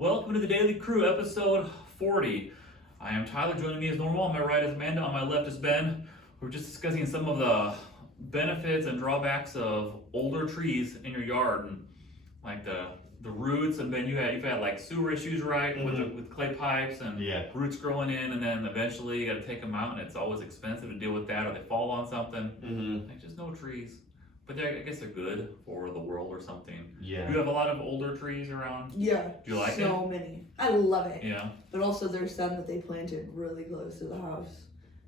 Welcome to the Daily Crew, episode 40. I am Tyler, joining me as normal. On my right is Amanda, on my left is Ben. We're just discussing some of the benefits and drawbacks of older trees in your yard, and like the roots. And Ben, you've had like sewer issues, right? With clay pipes and roots growing in, and then eventually you got to take them out, and it's always expensive to deal with that, or they fall on something. Like just no trees. But I guess they're good for the world or something. Yeah. Do you have a lot of older trees around? Yeah. Do you like it? So many. I love it. Yeah. But also there's some that they planted really close to the house.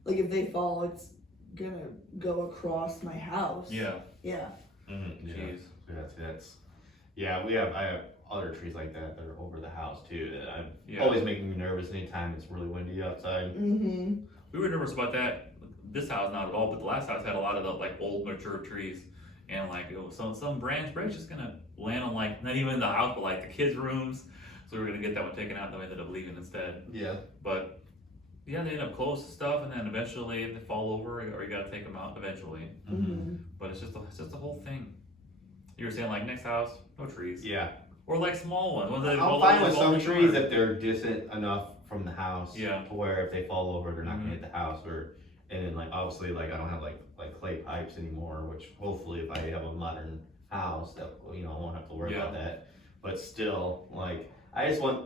Like if they fall, it's gonna go across my house. Yeah. Yeah. Jeez. I have other trees like that are over the house too that I'm always making me nervous anytime it's really windy outside. Mm-hmm. We were nervous about that. This house not at all, but the last house had a lot of the like old mature trees, and like it was some branch just gonna land on like not even the house but like the kids' rooms. So we were gonna get that one taken out, and then we ended up leaving instead. Yeah. But yeah, they end up close to stuff, and then eventually they fall over, or you gotta take them out eventually. But it's just the whole thing. You were saying like next house, no trees. Yeah. Or like small ones. I'm fine with some trees if they're distant enough from the house. Yeah. To where if they fall over, they're not gonna hit the house. And then like obviously like I don't have like clay pipes anymore, which hopefully if I have a modern house that I won't have to worry about that. But still, like I don't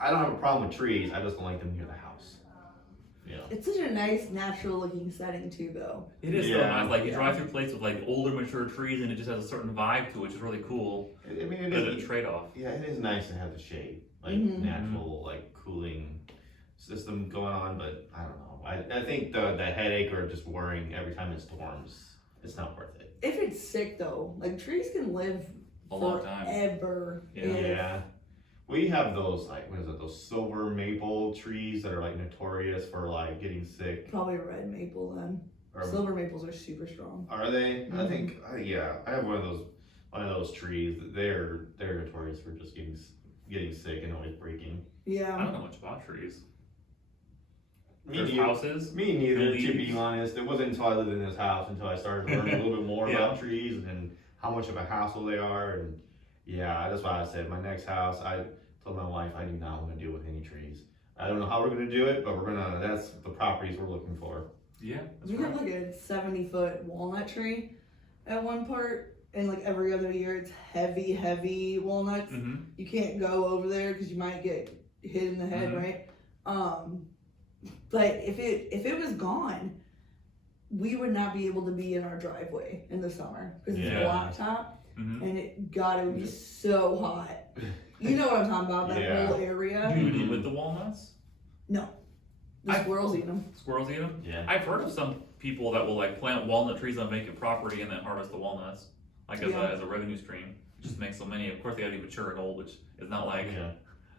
have a problem with trees. I just don't like them near the house. Yeah. It's such a nice natural looking setting too though. It is so nice. Like you drive through places with like older mature trees, and it just has a certain vibe to it, which is really cool. I mean, it is is a trade-off. Yeah, it is nice to have the shade, like natural, like cooling system going on. But I don't know. I think the headache or just worrying every time it storms, it's not worth it. If it's sick though, like trees can live A long time. forever. Yeah. We have those those silver maple trees that are like notorious for like getting sick. Probably a red maple then. Silver maples are super strong. Are they? I think I have one of those trees. They're notorious for just getting sick and always breaking. Yeah. I don't know much about trees. There's houses. Me neither, to be honest. It wasn't until I lived in this house until I started learning a little bit more about trees and how much of a hassle they are. And that's why I said my next house, I told my wife I do not want to deal with any trees. I don't know how we're gonna do it, but that's the properties we're looking for. Yeah. We have like a 70-foot walnut tree at one part, and like every other year it's heavy walnuts. You can't go over there because you might get hit in the head, right? But if it was gone, we would not be able to be in our driveway in the summer because it's blacktop, and it would be so hot. You know what I'm talking about? That whole area. Do you eat with the walnuts? No, the squirrels eat them. Squirrels eat them? Yeah. I've heard of some people that will like plant walnut trees on vacant property and then harvest the walnuts, like as a revenue stream. Just make so many. Of course, they got to be mature and old, which is not like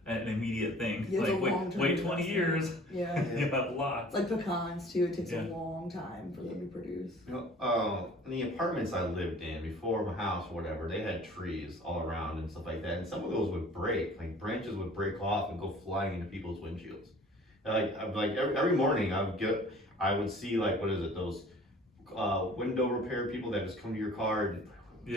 an immediate thing. Yeah, like wait 20 years. Yeah. You have lots. Like pecans too. It takes a long time for them to produce. In the apartments I lived in before my house or whatever, they had trees all around and stuff like that, and some of those would break. Like branches would break off and go flying into people's windshields. Like every morning I would see like those window repair people that just come to your car and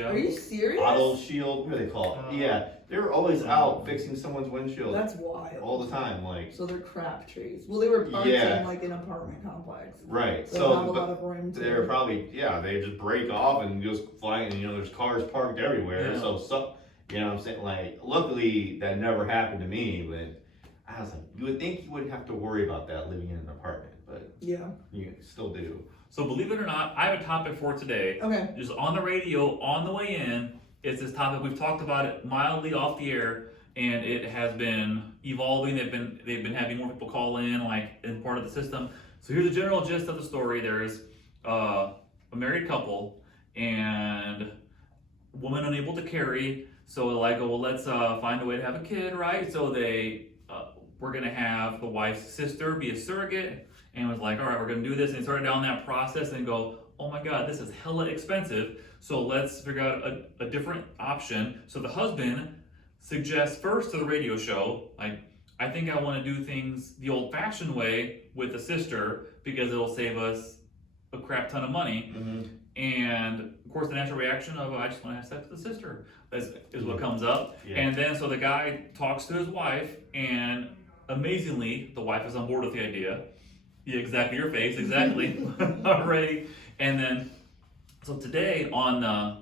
Are you serious? auto shield, what do they call it? They're always out fixing someone's windshield. That's wild. All the time, like. So they're crap trees. Well, they were parked in like an apartment complex. Right. So not a lot of room. They're probably they just break off and just fly, and there's cars parked everywhere. Yeah. So you know what I'm saying, like luckily that never happened to me, but I was like, you would think you wouldn't have to worry about that living in an apartment, but you still do. So believe it or not, I have a topic for today. Okay. Just on the radio, on the way in, it's this topic. We've talked about it mildly off the air, and it has been evolving. They've been having more people call in, like in part of the system. So here's the general gist of the story. There's a married couple and woman unable to carry. So like, well, let's find a way to have a kid, right? So we're gonna have the wife's sister be a surrogate, and was like, all right, we're gonna do this, and started down that process and go, oh my God, this is hella expensive. So let's figure out a different option. So the husband suggests first to the radio show, like, I think I want to do things the old-fashioned way with the sister because it'll save us a crap ton of money. and of course the natural reaction of, I just want to have sex with the sister is what comes up. Yeah. And then so the guy talks to his wife, and amazingly the wife is on board with the idea. Yeah, exactly, your face, exactly. Already. And then so today on the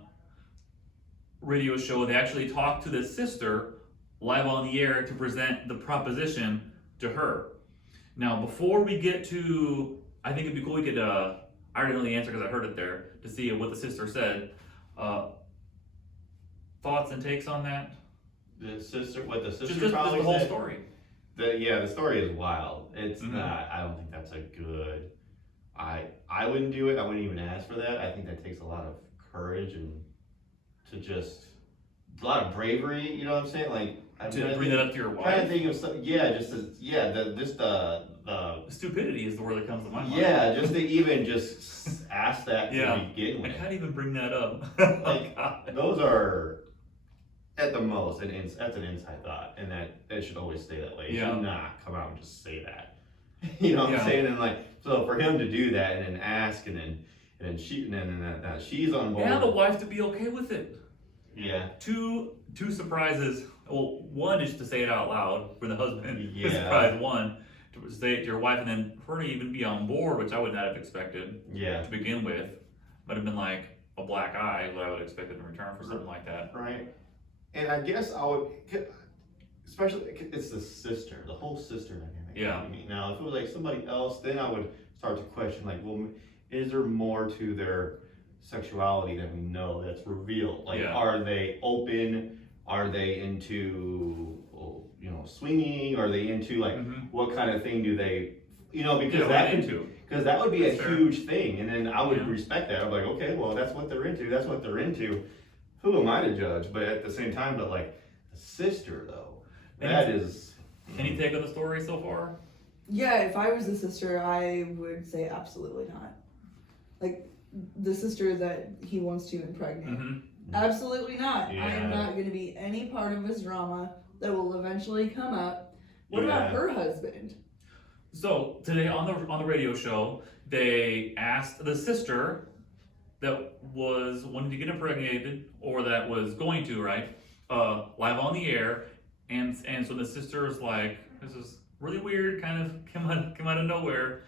radio show, they actually talked to the sister live on the air to present the proposition to her. Now, before we get to, I think it'd be cool we could, I already know the answer because I heard it there, to see what the sister said. Thoughts and takes on that? What the sister Just the probably whole said? story. The story is wild. It's Mhm. not, I don't think that's a good, I wouldn't do it. I wouldn't even ask for that. I think that takes a lot of courage and to just, a lot of bravery, you know what I'm saying? Like, I'm To trying to bring think- that up to your trying to wife. think of some, yeah, just the Stupidity is the word that comes to my mind. yeah, just to even just ask that Yeah. to begin I with. can't even bring that up. Like, those are, at the most, that's an inside thought, and that should always stay that way. You Yeah. should not come out and just say that. You know what Yeah. I'm saying? And like, so for him to do that and then ask and then she's on board. Yeah, the wife to be okay with it. Yeah. Two surprises. Well, one is to say it out loud for the husband. Yeah. Surprise one, to say it to your wife, and then for her to even be on board, which I would not have expected Yeah. to begin with. Might have been like a black eye, what I would have expected in return for something like that. Right. And I guess I would, especially, it's the sister, the whole sister dynamic. Yeah. I mean, now, if it was like somebody else, then I would start to question, like, well, is there more to their sexuality than we know that's revealed? Like, Yeah. are they open? Are they into, swinging? Are they into, like, Mhm. what kind of thing do they, because Yeah, that right could into. because that would be a That's fair. huge thing, and then I would Yeah. respect that. I'm like, okay, well, that's what they're into. That's what they're into. Who am I to judge? But at the same time, like the sister though, that is. Any take on the story so far? Yeah, if I was the sister, I would say absolutely not. Like the sister that he wants to impregnate. Mm-hmm. Absolutely not. I Yeah. am not going to be any part of his drama that will eventually come up. What Yeah. about her husband? So today on the radio show, they asked the sister that was wanting to get impregnated, or that was going to, right, live on the air, and so the sister is like, this is really weird, kind of came out of nowhere,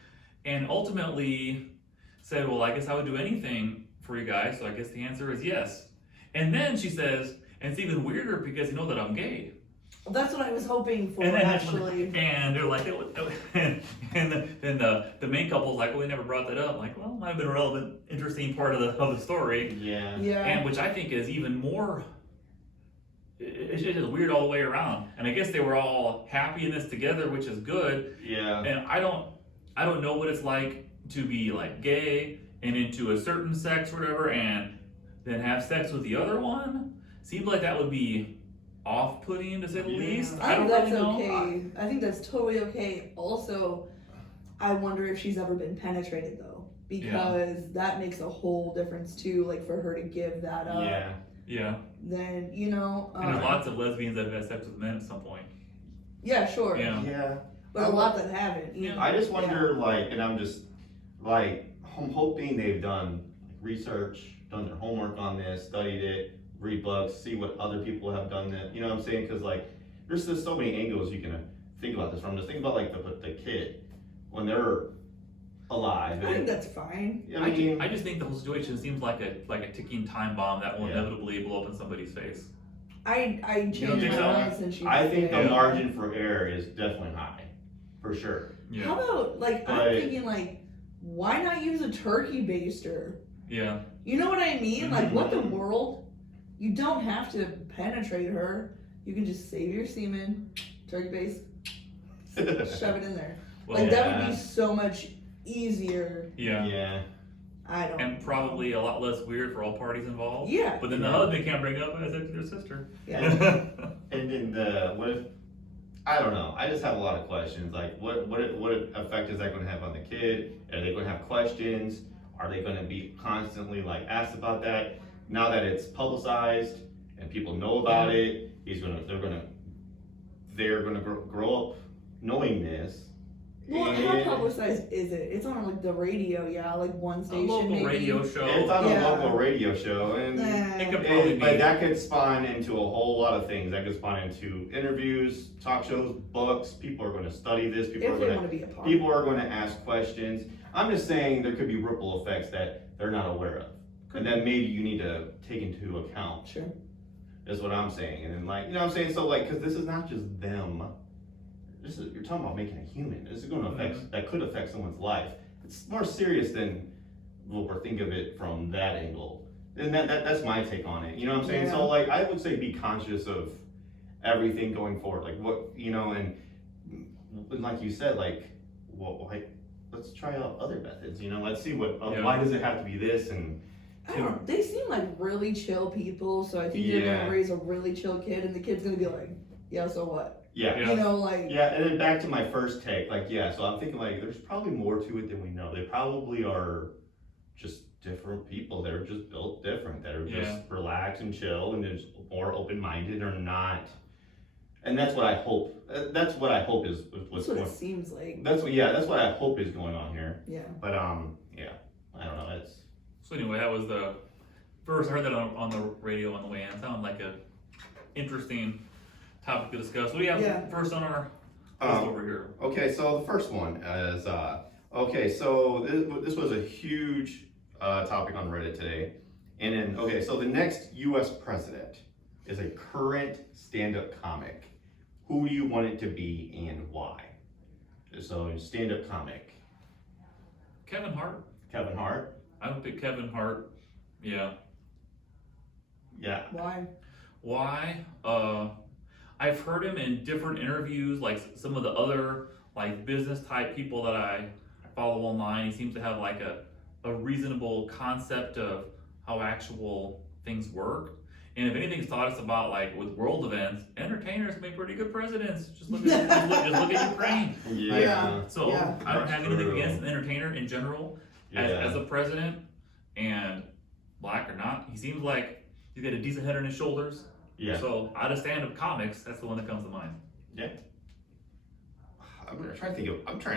and ultimately said, well, I guess I would do anything for you guys, so I guess the answer is yes. And then she says, and it's even weirder because you know that I'm gay. That's what I was hoping for, And then actually. and they're like, and then the main couple's like, well, we never brought that up. I'm like, well, it might have been a relevant, interesting part of the story, Yeah. Yeah. and which I think is even more. It's just weird all the way around. And I guess they were all happy in this together, which is good. Yeah. And I don't know what it's like to be like gay and into a certain sex or whatever, and then have sex with the other one. Seems like that would be off-putting to say the Yeah. least. I don't think that's really know. okay. I think that's totally okay. Also, I wonder if she's ever been penetrated though, because that makes a whole difference too. Like for her to give that up, Yeah. Yeah, then and there's lots of lesbians that have had sex with men at some point. yeah, sure. Yeah. Yeah. But a lot that haven't. Yeah. I just wonder, like, and I'm just like, I'm hoping they've done research, done their homework on this, studied it, read books, see what other people have done that. You know what I'm saying? Because like, there's just so many angles you can think about this from. Just think about like the kid when they're alive. I think And, that's fine. I mean, I just think the whole situation seems like a ticking time bomb that will Yeah. inevitably blow up in somebody's face. I changed think my so? mind since you. I think the Yeah. margin for error is definitely high, for sure. How about But- I'm thinking like, why not use a turkey baster? Yeah. You know what I mean? Like, what the Mhm. world? You don't have to penetrate her. You can just save your semen, turkey base, shove it in there. Well, Like that yeah. would be so much easier. yeah. Yeah. I don't. And probably a lot less weird for all parties involved. Yeah. But then the Yeah. husband can't bring up as if their sister. Yeah. And then what if, I don't know, I just have a lot of questions, like what effect is that gonna have on the kid? Are they gonna have questions? Are they gonna be constantly like asked about that? Now that it's publicized and people know about it, they're gonna grow up knowing this, Well, how publicized is it? It's on like the radio, yeah, like one A station. local maybe. radio show. It's on Yeah. a local radio show, and It could probably be. but that could spawn into a whole lot of things. That could spawn into interviews, talk shows, books. People are going to study this. People If are they going want to be a part. People are going to ask questions. I'm just saying there could be ripple effects that they're not aware of, and that maybe you need to take into account. Sure. Is what I'm saying, and then like, you know what I'm saying? So like, because this is not just them. You're talking about making a human. This is going to affect, that could affect someone's life. It's more serious than what we're thinking of it from that angle. And that's my take on it. You know what I'm saying? Yeah. So like, I would say be conscious of everything going forward. Like what, you know, and like you said, like, well, like, let's try out other methods, you know, let's see what, why does it have to be this? And I don't know. They seem like really chill people, so I think you're Yeah. gonna raise a really chill kid, and the kid's gonna be like, yeah, so what? yeah. Yeah. You know, like. Yeah, and then back to my first take, like, yeah, so I'm thinking, like, there's probably more to it than we know. They probably are just different people that are just built different, that are just relaxed and chill and just more open-minded or not. And that's what I hope, that's what I hope is what's That's what going it seems like. that's what I hope is going on here. Yeah. But, yeah, I don't know, it's, So anyway, that was the first I heard that on the radio on the way in. It sounded like a interesting topic to discuss. What do you have Yeah. first on our list over here? okay, so the first one is, okay, so this was a huge topic on Reddit today. And then, okay, so the next US president is a current stand-up comic. Who do you want it to be and why? So, stand-up comic. Kevin Hart. Kevin Hart? I would pick Kevin Hart. Yeah. Yeah. Why? Why? I've heard him in different interviews, like some of the other like business type people that I follow online. He seems to have like a reasonable concept of how actual things work. And if anything's taught us about like with world events, entertainers can be pretty good presidents. Just look at just look at Ukraine. Yeah. So Yeah. I don't have anything True. against an entertainer in general as a president, and black or not, he seems like he's got a decent head on his shoulders. Yeah. So out of stand-up comics, that's the one that comes to mind. I'm trying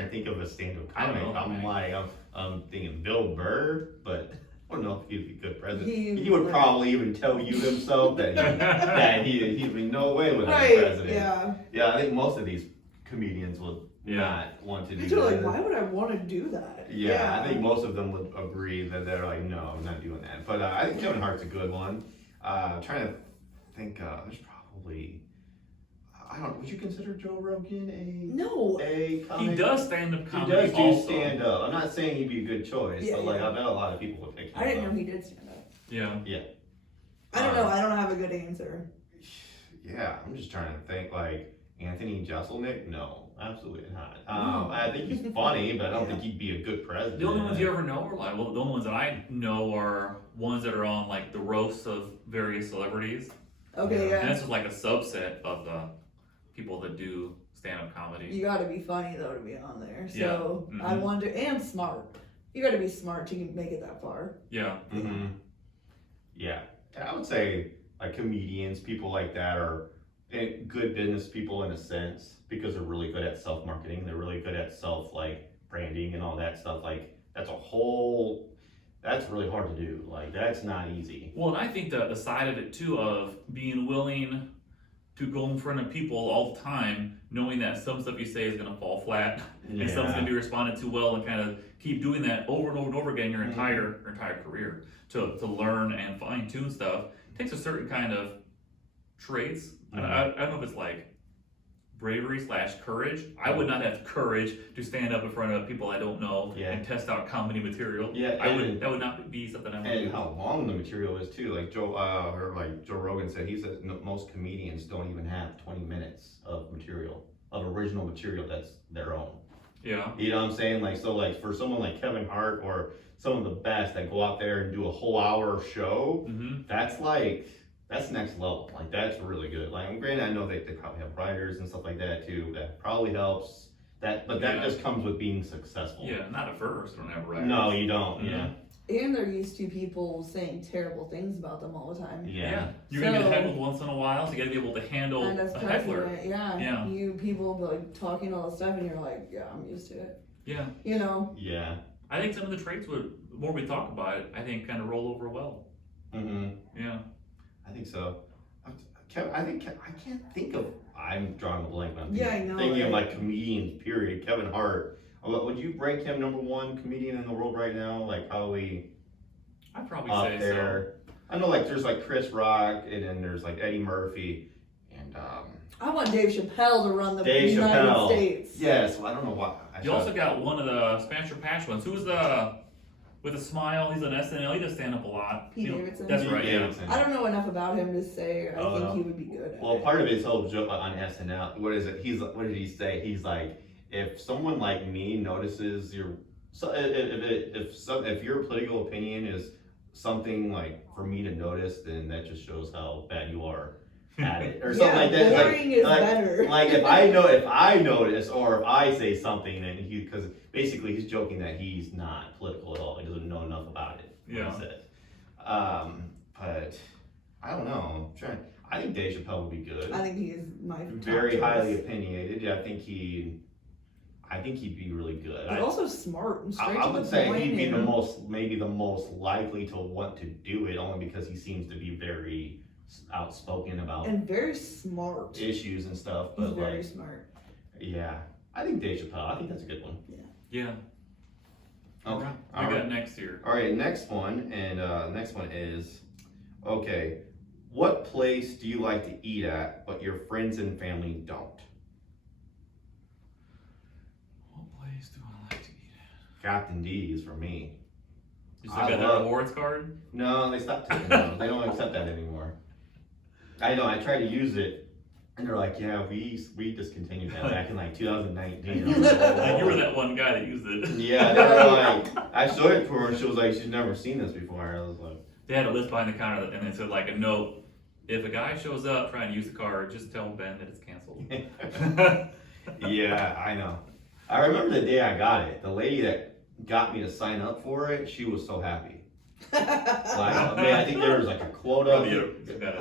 to think of a stand-up I don't comic. know. I'm like, I'm thinking Bill Burr, but I don't know if he'd be a good president. He He would would- probably even tell you himself that he'd be no way without a Right. president. Yeah. Yeah, I think most of these comedians would not want to do They're like, that. why would I want to do that? Yeah, I think most of them would agree that they're like, no, I'm not doing that. But I think Kevin Hart's a good one. Trying to think, there's probably, I don't know, would you consider Joe Rogan No. a comic? He does stand-up He comedy does do also. stand up. I'm not saying he'd be a good choice, Yeah, but like yeah. I bet a lot of people would pick him I didn't up. know he did stand up. Yeah. I don't know. I don't have a good answer. Yeah, I'm just trying to think like Anthony Jeselnik. No, absolutely not. No. I think he's funny, but I don't Yeah. think he'd be a good president. The only ones you ever know are like, well, the only ones that I know are ones that are on like the roasts of various celebrities. Okay, Yeah. And yeah. that's just like a subset of the people that do stand-up comedy. You got to be funny though to be on there. So Yeah. I Mhm. wonder, and smart. You got to be smart to make it that far. Yeah. Mm-hmm. Yeah, I would say like comedians, people like that are good business people in a sense because they're really good at self-marketing. They're really good at branding and all that stuff. Like that's really hard to do. Like that's not easy. Well, and I think the side of it too of being willing to go in front of people all the time, knowing that some stuff you say is going to fall flat and some's going to be responded to well, and kind of keep doing that over and over and over again your entire career to learn and fine tune stuff. It takes a certain kind of traits. I don't know if it's like bravery / courage. I would not have courage to stand up in front of people I don't know and test out comedy material. Yeah, That would not be something I would And do. how long the material is too. Like Joe Rogan said, he said most comedians don't even have 20 minutes of original material that's their own. Yeah. You know what I'm saying? Like, so like for someone like Kevin Hart or some of the best that go out there and do a whole hour show, Mm-hmm. that's next level. Like that's really good. Like granted, I know they probably have writers and stuff like that too. That probably helps. But that just comes with being successful. Yeah, not at first. Don't have writers. No, you don't. Mhm. Yeah. And they're used to people saying terrible things about them all the time. Yeah. You're gonna get So- heckled once in a while, so you gotta be able to handle And as a heckler. president, Yeah. you people be like talking all this stuff, and you're like, yeah, I'm used to it. Yeah. You know, Yeah. I think some of the traits would, the more we talk about it, I think kind of roll over well. Mm-hmm. Yeah. I think so. Kevin, I can't think of. I'm drawing a blank. I'm Yeah, I know, thinking of right? like comedians. Period. Kevin Hart. Would you rank him number one comedian in the world right now? Like how we I'd probably up say there? I know like there's like Chris Rock, and then there's like Eddie Murphy, and I want Dave Chappelle to run the Dave United Chappelle. States. yes. Well, I don't know why. so. You also got one of the Smash or Pash ones. Who's the with a smile? He's on SNL. He does stand up a lot. Pete You know, Davidson. That's right. Yeah. I don't know enough about him to say I Oh, think no. he would be good at Well, it. part of his whole joke on SNL, what is it? What did he say? He's like, if someone like me notices your, so if your political opinion is something like for me to notice, then that just shows how bad you are at it, or something Yeah, like that. It's boring is like, better. Like if I notice, or if I say something, then because basically he's joking that he's not political at all. He doesn't know enough about it. what Yeah. He says. But I don't know. I think Dave Chappelle would be good. I think he is my top Very choice. highly opinionated. Yeah, I think he'd be really good. But also smart and straight I to would the say point. he'd be and- maybe the most likely to want to do it, only because he seems to be very outspoken about and very smart. issues and stuff. He's But very like, smart. yeah, I think Dave Chappelle. I think that's a good one. Yeah. Okay. We All got right. next here. All right. Next one, and next one is, okay. What place do you like to eat at, but your friends and family don't? What place do I like to eat at? Captain D's for me. You still I got that love- rewards card? No, they stopped taking those. They don't accept that anymore. I know. I tried to use it, and they're like, "Yeah, we discontinued that back in like 2019." I'm like, Like you were "Oh." that one guy that used it. Yeah, they were like, I showed it to her, and she was like, "She's never seen this before." I was like, They had a list behind the counter and it said like a note. If a guy shows up trying to use the card, just tell Ben that it's canceled. "Yeah, I know." I remember the day I got it. The lady that got me to sign up for it, she was so happy. Like, man, I think there was like a quota.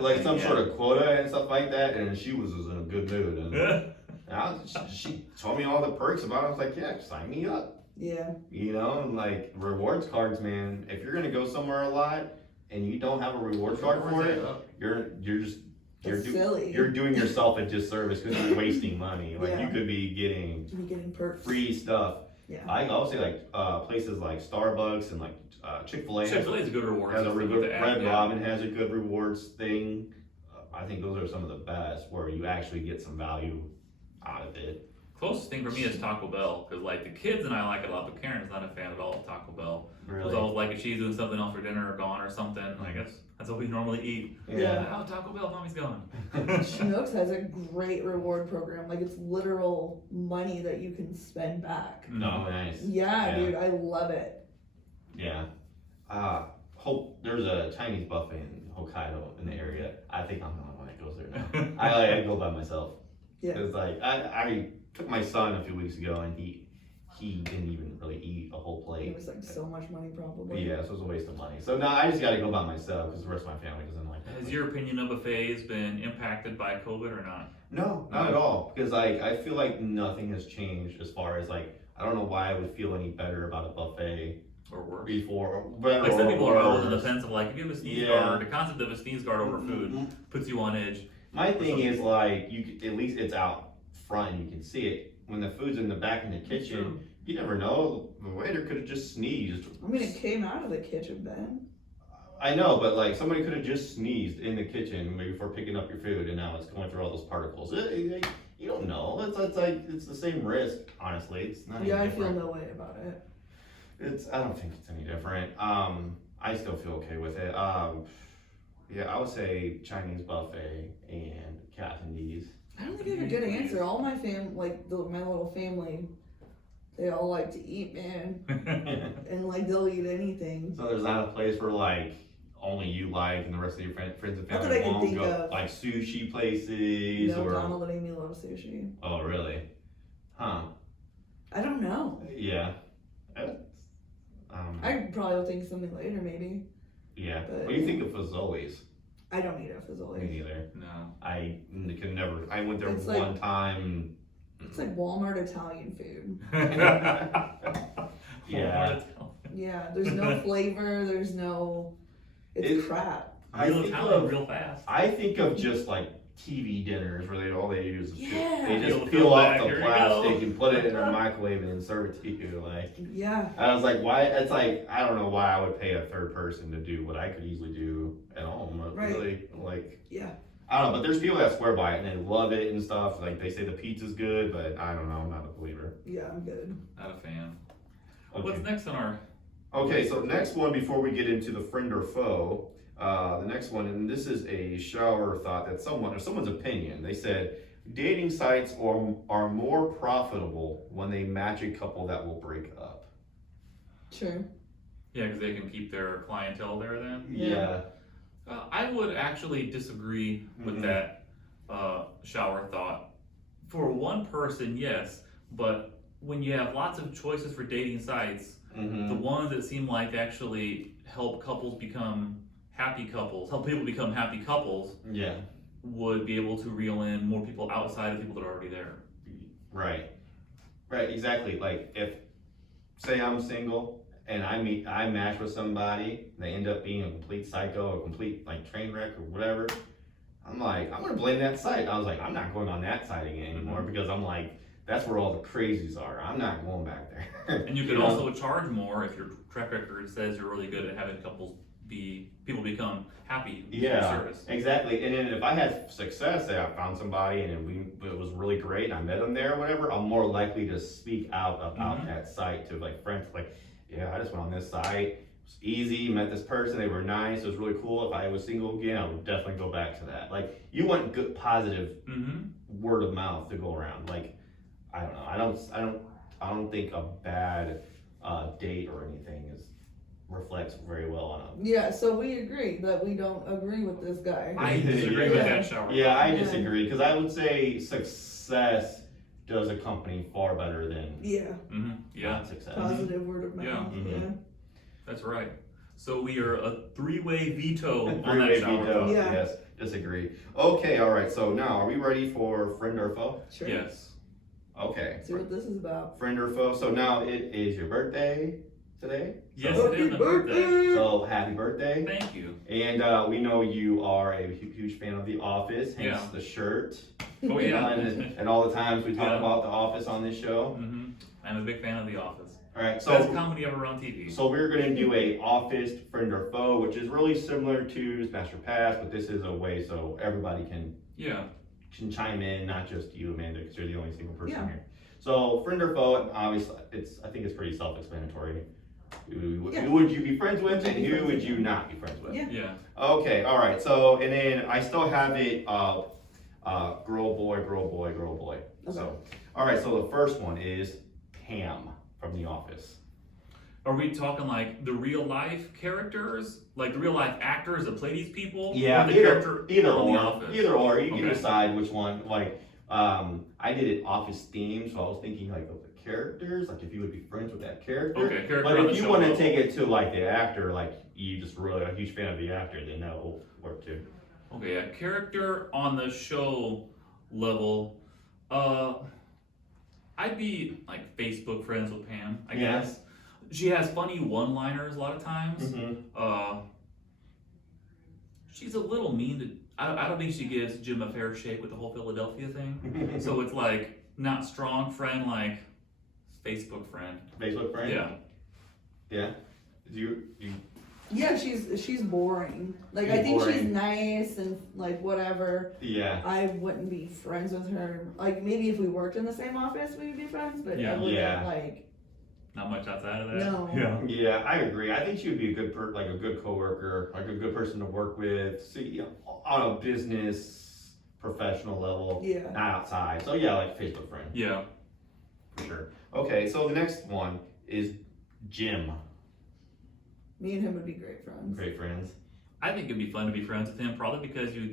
Like some sort of quota and stuff like that, and she was in a good mood. And she told me all the perks about it. I was like, yeah, sign me up. Yeah. You know, and like rewards cards, man. If you're gonna go somewhere a lot and you don't have a rewards card for it, you're Silly. you're doing yourself a disservice because you're wasting money. Like Yeah. you could be getting To be getting perks. free stuff. Yeah. I would say like places like Starbucks and like Chick-fil-A. Chick-fil-A is a good reward. Has a system with the app, Red yeah. Robin has a good rewards thing. I think those are some of the best where you actually get some value out of it. Closest thing for me is Taco Bell, because like the kids and I like it a lot, but Karen's not a fan at all of Taco Bell. It's always like if she's doing something else for dinner or gone or something, I guess that's what we normally eat. Yeah. Oh, Taco Bell, mommy's gone. Schnucks has a great reward program. Like it's literal money that you can spend back. No, nice. Yeah, Yeah. dude, I love it. Yeah. Hope there's a Chinese buffet in Hokkaido in the area. I think I'm the only one that goes there now. I go by myself. Yeah. Cause like I took my son a few weeks ago and he didn't even really eat a whole plate. It was like so much money probably. Yeah, so it was a waste of money. So now I just got to go by myself because the rest of my family doesn't like that. Has your opinion of buffets been impacted by COVID or not? No, not at all. Because like I feel like nothing has changed as far as like I don't know why I would feel any better about a buffet Or worse? before. Better Like some or people are always on the worse. fence of like, if you have a sneeze Yeah. guard, the concept of a sneeze guard over food Mhm. puts you on edge. My thing is like at least it's out front and you can see it. When the food's in the back in the kitchen, you never know. The waiter could have just sneezed. I mean, it came out of the kitchen, Ben. I know, but like somebody could have just sneezed in the kitchen maybe before picking up your food, and now it's going through all those particles. You don't know. It's like it's the same risk. Honestly, it's not. Yeah, any I feel different. no way about it. I don't think it's any different. I still feel okay with it. Yeah, I would say Chinese buffet and Captain D's. I don't think I have a good answer. All my my little family, they all like to eat, man, and like they'll eat anything. So there's not a place where like only you like and the rest of your friends and Not that family I can won't think go, of. like sushi places No, or. Donald and Amy love sushi. Oh really? Huh. I don't know. Yeah. I I probably will think something later, maybe. Yeah. But- What do you think of Fazoli's? I don't eat at Me Fazoli's. neither. No. I can never. I went there It's one like- time. It's like Walmart Italian food. Yeah. Yeah, there's no flavor. There's no. It's crap. I Real think Italian, of, real fast. I think of just like TV dinners where all they do is Yeah. they just Peel peel off back, the here we plastic go. and put it in a microwave and then serve it to you. Like Yeah. I was like, why? It's like I don't know why I would pay a third person to do what I could easily do at home. Right. Really, like Yeah. I don't know, but there's people that swear by it and they love it and stuff. Like they say the pizza's good, but I don't know. I'm not a believer. Yeah, I'm good. Not a fan. Okay. What's next on our? Okay, so next one before we get into the friend or foe, the next one, and this is a shower thought that someone's opinion. They said dating sites are more profitable when they match a couple that will break up. True. Yeah, because they can keep their clientele there. Then Yeah. I would actually disagree with Mhm. that shower thought. For one person, yes, but when you have lots of choices for dating sites, Mm-hmm. the ones that seem like actually help couples become happy couples, help people become happy couples, Yeah. would be able to reel in more people outside of people that are already there. Right. Right. Exactly. Like if, say, I'm single and I match with somebody, and they end up being a complete psycho, a complete like train wreck or whatever. I'm like, I'm gonna blame that site. I was like, I'm not going on that site again anymore because I'm like, that's where all the crazies are. I'm not going back there. And you could know? also charge more if your track record says you're really good at having people become happy with your Yeah, service. exactly. And then if I had success, say I found somebody and it was really great and I met them there or whatever, I'm more likely to speak out about Mhm. that site to like friends, like, yeah, I just went on this site. It's easy, met this person, they were nice, it was really cool. If I was single again, I would definitely go back to that. Like, you want good, positive Mm-hmm. word of mouth to go around. Like, I don't know. I don't think a bad date or anything reflects very well on a. Yeah, so we agree that we don't agree with this guy. I disagree with Yeah. that shower. Yeah, I Yeah. disagree because I would say success does accompany far better than Yeah, Mm-hmm. Yeah, not success. positive word of mouth. Yeah. Yeah. Mhm. that's right. So we are a three-way veto on that Three-way shower. veto. thought. Yeah. Yes, disagree. Okay, all right. So now, are we ready for friend or foe? Sure. Yes. Okay, See what this is about. friend or foe. So now it is your birthday today. Yes, So, it is my birthday. so happy birthday. Thank you. And we know you are a huge fan of The Office, hence Yeah. the shirt. Oh yeah. And all the times we talk Yeah. about The Office on this show. Mm-hmm. I'm a big fan of The Office. All right, Best so comedy ever on TV. so we're gonna do a Office friend or foe, which is really similar to Smash or Pass, but this is a way so everybody can Yeah. chime in, not just you, Amanda, because you're the only single person Yeah. here. So friend or foe, obviously, I think it's pretty self-explanatory. Who Yeah. would you be friends with, and Be who friends would with. you not be friends with? Yeah. Yeah. Okay, all right. So, and then I still have it, girl, boy. So, all right. So the first one is Pam from The Office. Are we talking like the real life characters, like the real life actors that play these people? Yeah, or the character either from or, The Office? either or. You can Okay. decide which one. Like, I did it Office themed, so I was thinking like of the characters, like if you would be friends with that character. Okay, character But on if the you show want to level. take it to like the actor, like you just really a huge fan of the actor, then that will work too. Okay, a character on the show level. I'd be like Facebook friends with Pam, I Yeah. guess. She has funny one-liners a lot of times. Mm-hmm. She's a little mean to. I don't think she gives Jim a fair shake with the whole Philadelphia thing. So it's like not strong friend, like Facebook friend. Facebook friend. Yeah. Yeah. Do you Yeah, she's boring. Like She's I think she's boring. nice and like whatever. yeah. I wouldn't be friends with her. Like maybe if we worked in the same office, we'd be friends. But Yeah. I wouldn't Yeah. like. Not much outside of that. No. Yeah. Yeah, I agree. I think she would be a good like a good coworker, like a good person to work with. See, on a business professional level, Yeah. not outside. So yeah, like Facebook friend Yeah. for sure. Okay, so the next one is Jim. Me and him would be great friends. Great friends. I think it'd be fun to be friends with him, probably because you would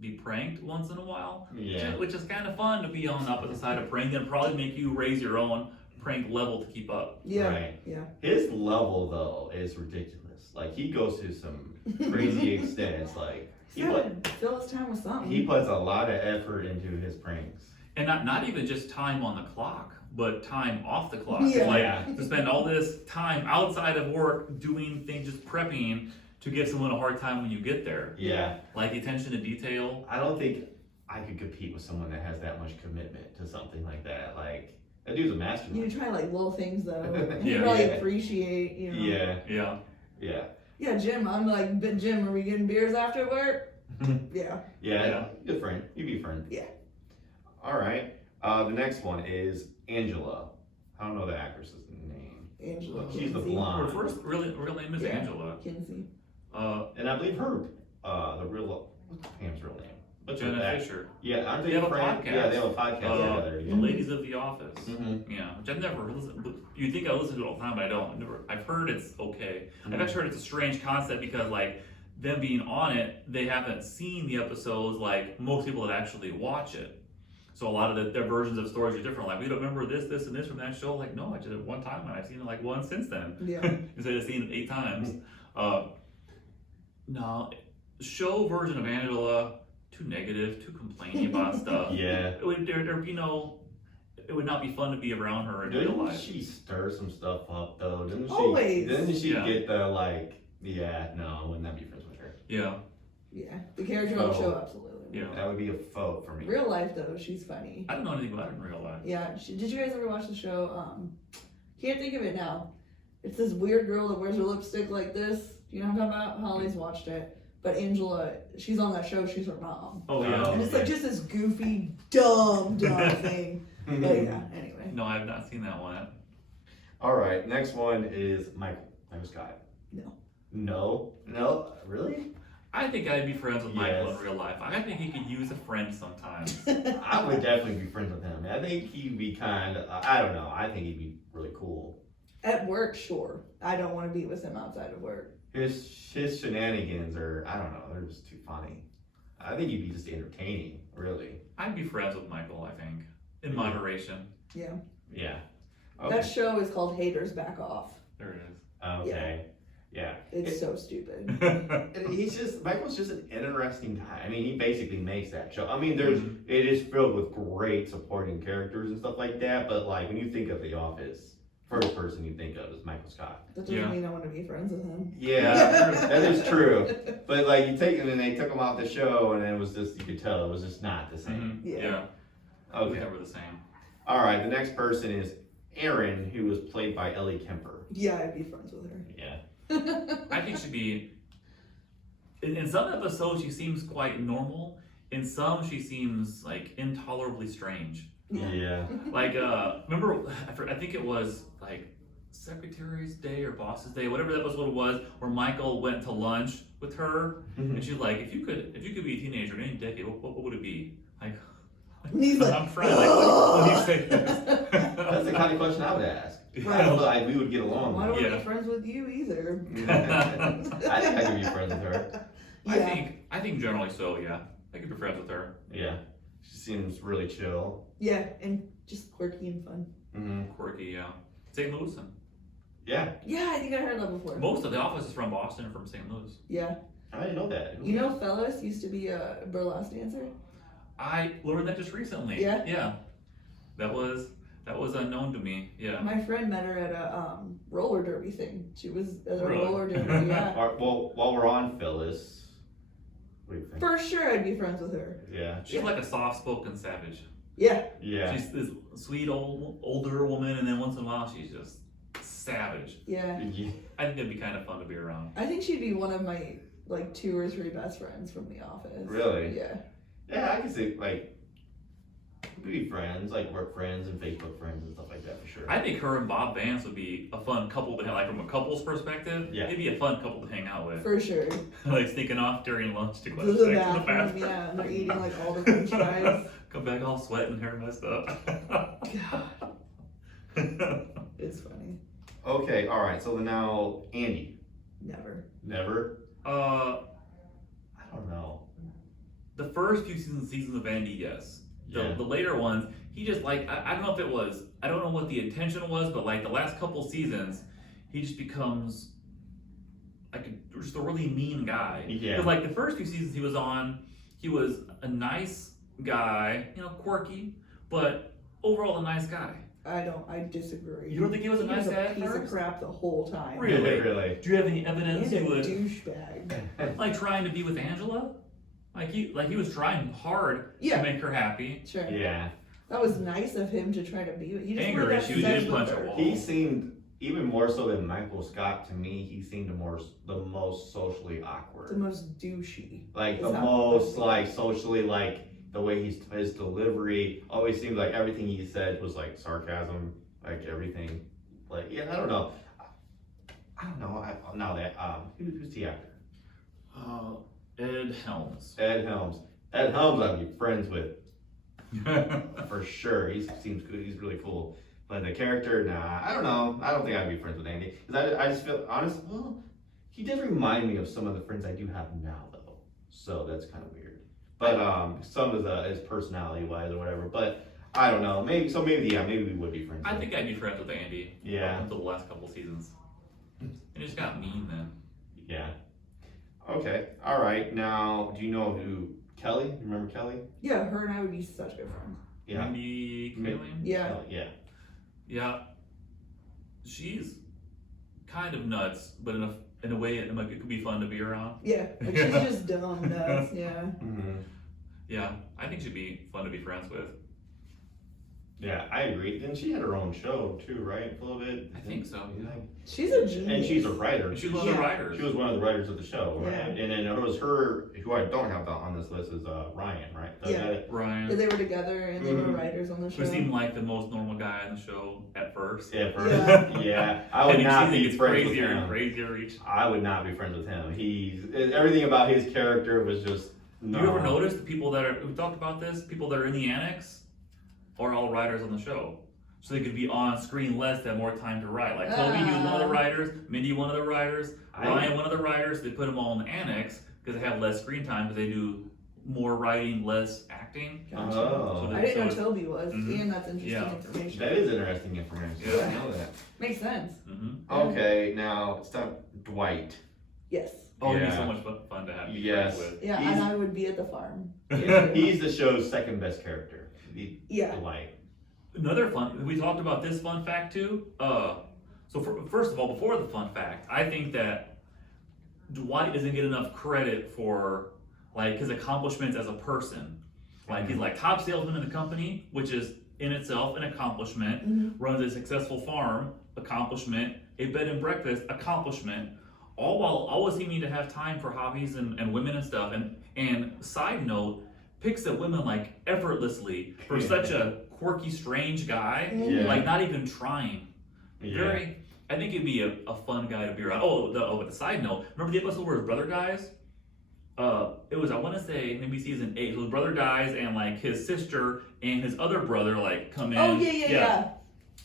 be pranked once in a while. Yeah. Which is kind of fun to be on the opposite side of prank and probably make you raise your own prank level to keep up. Yeah. Right. Yeah. His level though is ridiculous. Like he goes to some crazy extents. Like He's gotta fill his time with something. he puts a lot of effort into his pranks. And not even just time on the clock, but time off the clock. Yeah. Like to spend all this time outside of work doing things, just prepping to give someone a hard time when you get there. Yeah. Like the attention to detail. I don't think I could compete with someone that has that much commitment to something like that. Like that dude's a You mastermind. try like little things though. And you Yeah. probably Yeah. appreciate, you know. Yeah. Yeah. Yeah. Yeah, Jim. I'm like, but Jim, are we getting beers after work? Yeah. Yeah. Good friend. You be a friend. Yeah. All right. The next one is Angela. I don't know the actress's name. Angela. She's the Kinsey. Her blonde. first real name is Yeah. Angela. Kinsey. And I believe her, what's Pam's real name? What's her Jenna back? Fisher. Yeah, aren't They they have a friends? podcast. Yeah, they have a podcast together. The Yeah. Ladies of the Office. Mm-hmm. Yeah, which I've never listened. You think I listen to it all the time, but I don't. I've heard it's okay. Mm-hmm. I've actually heard it's a strange concept because like them being on it, they haven't seen the episodes like most people that actually watch it. So a lot of their versions of stories are different. Like we don't remember this, this, and this from that show. Like no, I did it one time and I've seen it like once since then. Yeah. Instead of seeing it 8 times. No, show version of Angela too negative, too complaining about stuff. Yeah. It would it would not be fun to be around her in real Didn't life. she stir some stuff up though? Didn't she? Always. Didn't she Yeah. get the like? Yeah, no, I would not be friends with her. Yeah, Yeah. The character on the Oh. show, absolutely. yeah. That would be a foe for me. Real life though, she's funny. I don't know anything about her in real life. Yeah. Did you guys ever watch the show? Can't think of it now. It's this weird girl that wears her lipstick like this. You know what I'm talking about? Holly's watched it. But Angela, she's on that show. She's her mom. Oh yeah. And it's like just this goofy, dumb thing. But yeah. Anyway. No, I have not seen that one. All right, next one is Michael Scott. No. No, really? I think I'd be friends with Michael Yes. in real life. I think he could use a friend sometimes. I would definitely be friends with him. I think he'd be kind of. I don't know. I think he'd be really cool. At work, sure. I don't want to be with him outside of work. His shenanigans are. I don't know. They're just too funny. I think he'd be just entertaining. Really. I'd be friends with Michael, I think. In moderation. Yeah. Yeah. That Okay. show is called Haters Back Off. There it Okay. Yeah. It's so stupid. is. And he's just Michael's just an interesting guy. I mean, he basically makes that show. I mean, there's Mhm. it is filled with great supporting characters and stuff like that. But like when you think of The Office, first person you think of is Michael Scott. That doesn't Yeah. mean I want to be friends with him. Yeah, that is true. But like you take and then they took him off the show, and it was just you could tell it was just not the same. Mhm. Yeah. Yeah. Okay. They were the same. All right. The next person is Erin, who was played by Ellie Kemper. Yeah, I'd be friends with her. Yeah. I think she'd be. In some episodes, she seems quite normal. In some, she seems like intolerably strange. Yeah. Like, remember? I think it was like Secretary's Day or Boss's Day, whatever that was. What it was, where Michael went to lunch with her, and she's like, "If you could be a teenager in any decade, what would it be?" Like, And he's like, I'm trying. Like, what do you say? That's the kind of question I would ask. Right. I feel like we would get along. Well, I don't want to Yeah. be friends with you either. I think I could be friends with her. Yeah. I think generally so. Yeah, I could be friends with her. Yeah. She seems really chill. Yeah, and just quirky and fun. Mm-hmm. Quirky, yeah. St. Louisan. Yeah. Yeah, I think I heard that before. Most of the office is from Boston or from St. Louis. Yeah. I didn't know that. You know, Fellas used to be a burlesque dancer. I learned that just recently. Yeah? Yeah. That was unknown to me. Yeah. My friend met her at a roller derby thing. She was at a Really? roller derby. Yeah. All right, well, while we're on Phyllis, what do you think? For sure, I'd be friends with her. Yeah. She's like a soft-spoken savage. Yeah. Yeah. She's this sweet older woman, and then once in a while she's just savage. Yeah. Yeah. I think it'd be kind of fun to be around. I think she'd be one of my like 2 or 3 best friends from The Office. Really? Yeah. Yeah, I can see like we'd be friends, like work friends and Facebook friends and stuff like that for sure. I think her and Bob Vance would be a fun couple to have, like from a couple's perspective. Yeah. It'd be a fun couple to hang out with. For sure. Like sneaking off during lunch to go To have the sex in the bathroom, bathroom. yeah, and they're eating like all the french fries. Come back all sweating, hair messed up. God, it's funny. Okay, all right. So now Andy, Never. never. uh, I don't know. the first few seasons of Andy, yes. Yeah. the later ones, he just like I don't know if it was, I don't know what the intention was, but like the last couple seasons, he just becomes like just a really mean guy. Yeah. Because like the first few seasons he was on, he was a nice guy, quirky, but overall a nice guy. I disagree. You don't think he was a nice guy at piece first? of crap the whole time. Really? Really. Do you have any evidence And he a would douchebag. like trying to be with Angela? Like he was trying hard Yeah. to make her happy. Sure. Yeah. That was nice of him to try to be with. He just Anger wanted to have issues, sex didn't with punch a her. wall. He seemed, even more so than Michael Scott, to me, he seemed the most socially The awkward. most douchey. Like, Is the how- most, like, socially, like, the way his delivery always seemed like everything he said was, like, sarcasm, like, everything. Like, yeah, I don't know. Now that, who's the actor? Ed Helms. Ed Helms. Ed Helms I'd be friends with, for sure. He seems good, he's really cool. But the character, nah, I don't know. I don't think I'd be friends with Andy. Because I just feel, honest, well, he does remind me of some of the friends I do have now, though. So that's kind of weird. But some of his personality-wise or whatever. But I don't know. Maybe we would be friends. I think I'd be friends with Andy. Yeah. Up until the last couple seasons. And he just got mean then. Yeah. Okay. All right. Now, do you know who Kelly? You remember Kelly? Yeah, her and I would be such good friends. Yeah. Mindy Kaling? Yeah. Kelly, yeah. Yeah. She's kind of nuts, but in a way it could be fun to be around. Yeah, like she's just dumb nuts. Yeah. Mm-hmm. Yeah, I think she'd be fun to be friends with. Yeah, I agree. Then she had her own show too, right? A little bit. I think so. Yeah. She's a genius. And she's a writer. She was one of the Yeah. writers. She was one of the writers of the show, right? Yeah. And then it was her, who I don't have on this list, is Ryan, right? Yeah. That- Ryan. Yeah, they were together and they were Mhm. writers on the show. Who seemed like the most normal guy on the show at first. Yeah, Yeah. yeah. I would And not he be gets friends with crazier and him. crazier each. I would not be friends with him. Everything about his character was just no. You ever notice the people we talked about this, people that are in the annex are all writers on the show. So they could be on screen less, they have more time to write. Like Toby, he was one of the writers, Mindy, one of the writers, Ryan, one of the writers. They put them all in the annex because they have less screen time because they do more writing, less acting. Gotcha. Oh. So I didn't know it's- Toby was, Mhm. and that's interesting Yeah. information. That is interesting information. I didn't know that. Makes sense. Okay, now it's time. Dwight. Yes. Oh, it'd be Yeah. so much fun to have you Yes. friends with. Yeah, He's- and I would be at the farm. He's the show's second best character. Yeah. Dwight. Another fun, we talked about this fun fact too. First of all, before the fun fact, I think that Dwight doesn't get enough credit for like his accomplishments as a person. Like he's like top salesman in the company, which is in itself an accomplishment. Mhm. Runs a successful farm, accomplishment. A bed and breakfast, accomplishment. All while always seeming to have time for hobbies and women and stuff. And side note, picks up women like effortlessly for such a quirky, strange guy. Yeah. Like not even trying. Yeah. I think it'd be a fun guy to be around. But the side note, remember the episode where his brother dies? It was, I want to say maybe season 8. So his brother dies and like his sister and his other brother like come in. Oh yeah.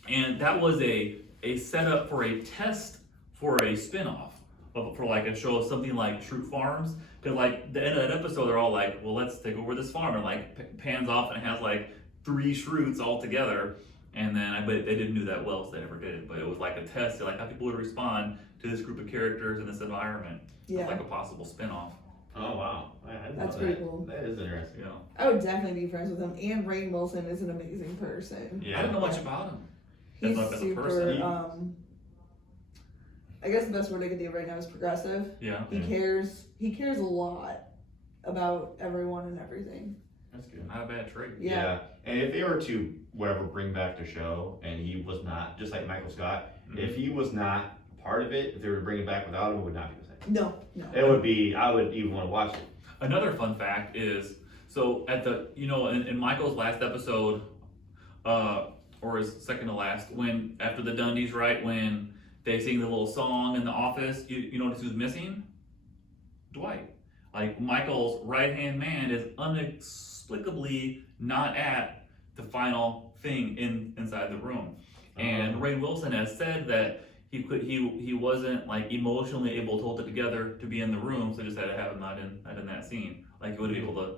And that was a setup for a test for a spinoff for like a show of something like Shroot Farms. Because like the end of that episode, they're all like, well, let's take over this farm, and like pans off and it has like 3 Shroots all together. And then I bet they didn't do that well, so they never did it. But it was like a test to like how people would respond to this group of characters in this environment. Yeah. Like a possible spinoff. Oh wow. I didn't know That's that. pretty cool. That is interesting. You know. I would definitely be friends with him. And Rainn Wilson is an amazing person. Yeah. I don't know much about him. He's As a super. person. I guess the best word I could do right now is progressive. Yeah. He cares. He cares a lot about everyone and everything. That's good. Not a bad trait. Yeah. And if they were to whatever bring back the show and he was not, just like Michael Scott, if he was not part of it, if they were to bring it back without him, it would not be the same. No. It would be, I would even want to watch it. Another fun fact is, so at the, in Michael's last episode, or his second to last, when, after the Dundies, right, when they sing the little song in the office, you notice who's missing? Dwight. Like, Michael's right-hand man is inexplicably not at the final thing inside the room. And Rainn Wilson has said that he wasn't like emotionally able to hold it together to be in the room, so just had to have him not in that scene. Like he would have been able to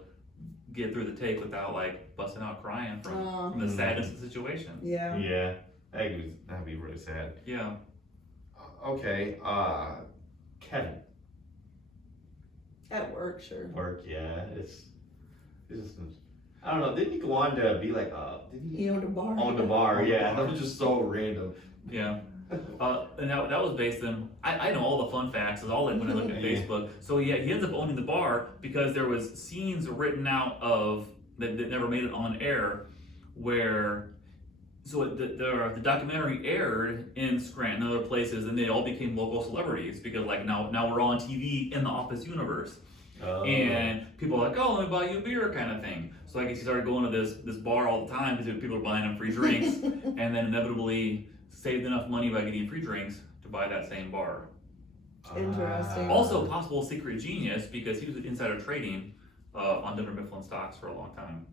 get through the take without like busting out crying from the Mm. sadness of the situation. Yeah. Yeah, that'd be really sad. Yeah. Okay, Kevin. At work, sure. Work, yeah, it's just, I don't know, didn't he go on to be like, didn't he? He owned a bar. On the bar, yeah, that was just so random. Yeah. And that was based on, I know all the fun facts, it's all like when I look at Yeah. Facebook. So yeah, he ends up owning the bar because there was scenes written out of, that never made it on air, where, so the documentary aired in Scranton and other places, and they all became local celebrities because like now we're on TV in the Office universe. Oh. And people are like, oh, let me buy you a beer kind of thing. So I guess he started going to this bar all the time because people are buying him free drinks, and then inevitably saved enough money by getting free drinks to buy that same bar. Interesting. Also, possible secret genius because he was insider trading on Dunder Mifflin stocks for a long time.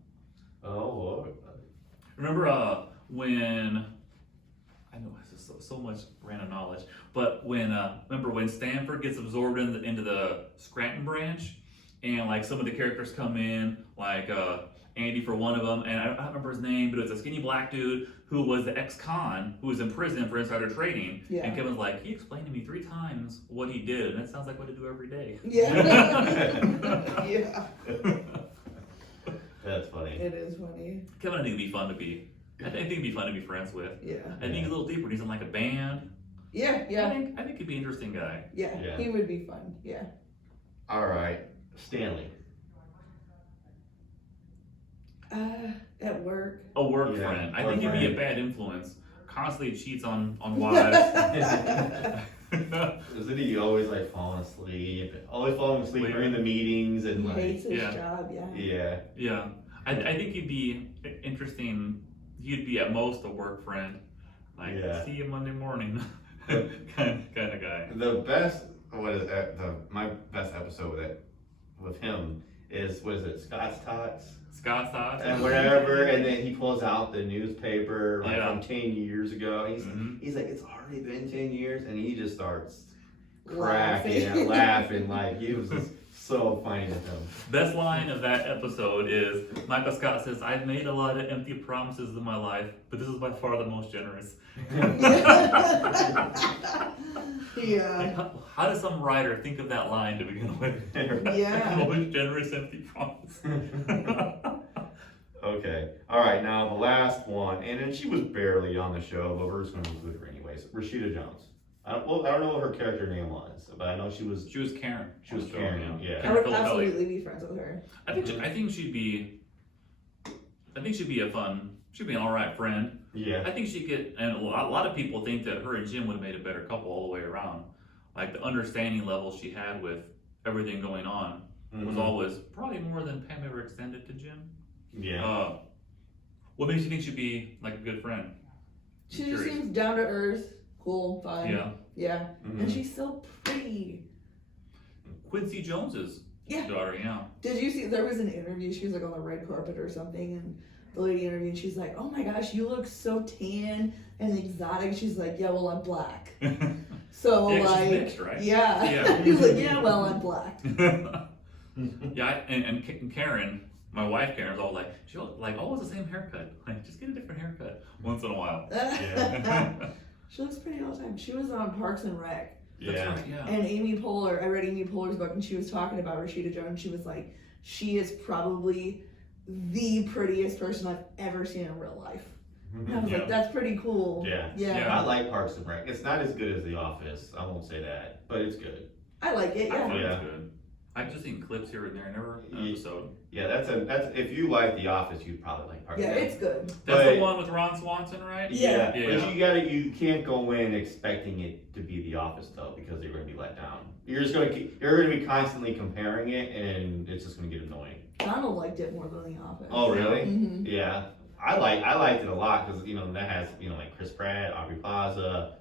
Oh, Remember when, I know this is so much random knowledge, but when remember when Stanford gets absorbed into the Scranton branch, and like some of the characters come in, like Andy for one of them, and I don't remember his name, but it's a skinny black dude who was the ex-con who was in prison for insider trading. Yeah. And Kevin's like, he explained to me 3 times what he did, and that sounds like what I do every day. Yeah. Yeah. that's funny. It is funny. Kevin, I think it'd be fun to be. I think it'd be fun to be friends with. Yeah. I think he's a little deeper. He's in like a band. Yeah. I Yeah. think he'd be an interesting guy. Yeah. Yeah. He would be fun. Yeah. All right, Stanley. At work. A work Yeah, friend. I work think he'd be a friend. bad influence. Constantly cheats on wives. Isn't he always like falling asleep? Always falling asleep during the meetings and He like, hates his yeah. job. Yeah. yeah. Yeah. I think he'd be interesting. He'd be at most a work friend. Like, Yeah. see you Monday morning. kind of guy. The best, my best episode with him is, what is it, Scott's Tots? Scott's thoughts. And whatever, and then he pulls out the newspaper like Yeah. from 10 years ago. Mhm. He's like, it's already been 10 years, and he just starts Laughing. cracking and laughing like he was just so funny with him. Best line of that episode is Michael Scott says, I've made a lot of empty promises in my life, but this is by far the most generous. Yeah. Like, how does some writer think of that line to begin with? The Yeah. most generous empty promise. Okay, all right, now the last one, and then she was barely on the show, but we're just going to include her anyways. Rashida Jones. I don't know what her character name was, but I know she was Karen. She was on the show, Karen, yeah. I Karen would Filippelli. absolutely be friends with her. I think she'd be an alright friend. yeah. I think she'd get, and a lot of people think that her and Jim would have made a better couple all the way around. Like the understanding level she had with everything going on was Mhm. always probably more than Pam ever extended to Jim. Yeah. What makes you think she'd be like a good friend? She I'm just curious. seems down to earth, cool, fine. Yeah. Yeah. Mhm. And she's so pretty. Quincy Jones's Yeah. daughter, yeah. Did you see there was an interview, she was like on the red carpet or something, and the lady interviewed, she's like, oh my gosh, you look so tan and exotic. She's like, yeah, well, I'm black. So Yeah, 'cause she's like, mixed, right? yeah. Yeah. He's like, yeah, well, I'm black. Yeah, and Karen, my wife Karen, was all like, she like always the same haircut. Like, just get a different haircut once in a while. Yeah. She looks pretty all the time. She was on Parks and Rec. That's Yeah. right, yeah. And Amy Poehler, I read Amy Poehler's book, and she was talking about Rashida Jones. She was like, she is probably the prettiest person I've ever seen in real life. And I was Yeah. like, that's pretty cool. Yeah. Yeah. Yeah. I like Parks and Rec. It's not as good as The Office. I won't say that, but it's good. I like it, I yeah. thought it Yeah. was good. I've just seen clips here and there, never an Ye- episode. Yeah, that's if you like The Office, you'd probably like Parks Yeah, and Rec. it's good. That's But- the one with Ron Swanson, right? Yeah. Yeah. But you can't go in expecting it to be The Office though, because you're going to be let down. You're going to be constantly comparing it, and it's just going to get annoying. Donald liked it more than The Office. Oh, really? hmm Yeah, I liked it a lot because that has like Chris Pratt, Aubrey Plaza,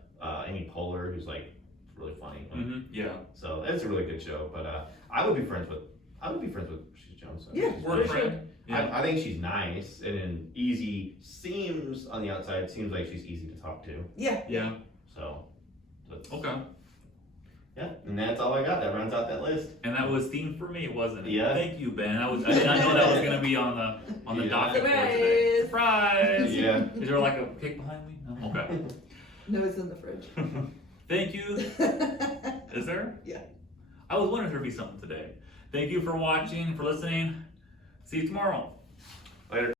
Amy Poehler, who's like really funny. Mm-hmm. Yeah. So it's a really good show. But I would be friends with Rashida Jones. Yeah, Word for sure. friend. Yeah. I think she's nice and seems on the outside seems like she's easy to talk to. Yeah. Yeah. So that's, Okay. Yeah, and that's all I got. That rounds out that list. And that was themed for me, wasn't it? Yeah. Thank you, Ben. I did not know that was gonna be on the Yeah. docket for today. Surprise! Yeah. Is there like a cake behind me? No? Okay. No, it's in the fridge. Thank you. Is there? Yeah. I was wondering if there'd be something today. Thank you for watching, for listening. See you tomorrow. Later.